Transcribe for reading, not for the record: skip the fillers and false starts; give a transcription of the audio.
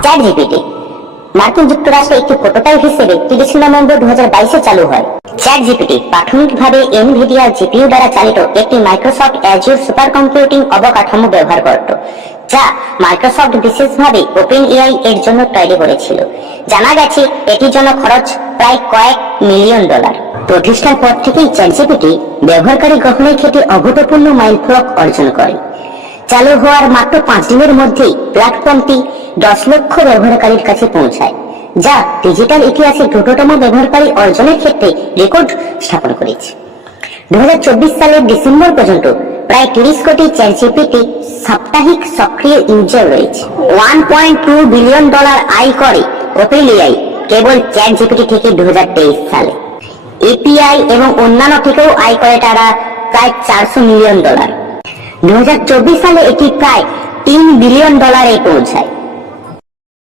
Chat GPT মার্কিন যুক্তরাষ্ট্রে একটি প্রোটোটাইপ হিসেবে 30 নভেম্বর 2022-এ চালু হয়। চ্যাট জিপিটি প্রাথমিকভাবে এনভিডিয়া জিপিইউ দ্বারা চালিত একটি মাইক্রোসফট অ্যাজুর সুপার কম্পিউটিং অবকাঠামো ব্যবহার করত, যা মাইক্রোসফট বিশেষভাবে ওপেন এআই এর জন্য তৈরি করেছিল। জানা গেছে এটির জন্য খরচ প্রায় কয়েক মিলিয়ন ডলার। প্রতিষ্ঠার পর থেকেই চ্যাট জিপিটি ব্যবহারকারী গ্রহণের ক্ষেত্রে অভূতপূর্ণ মাইলফলক অর্জন করে। চালু হওয়ার মাত্র 5 দিনের মধ্যেই প্ল্যাটফর্মটি 10 লক্ষ ব্যবহারকারীর কাছে পৌঁছায়, যা ডিজিটাল ইতিহাসে দ্রুততম ব্যবহারকারী অর্জনের ক্ষেত্রে রেকর্ড স্থাপন করেছে। 2024 সালের ডিসেম্বর পর্যন্ত প্রায় 30 কোটি চ্যাট জিপিটি সাপ্তাহিক সক্রিয় ইউজার রয়েছে। $1.2 বিলিয়ন আয় করে ওপেন এআই কেবল চ্যাট জিপিটি থেকে 2023 সালে। এপিআই এবং অন্যান্য থেকেও আয় করে তারা প্রায় $400 মিলিয়ন। 2024 সালে এটি প্রায় $3 বিলিয়ন পৌঁছায়।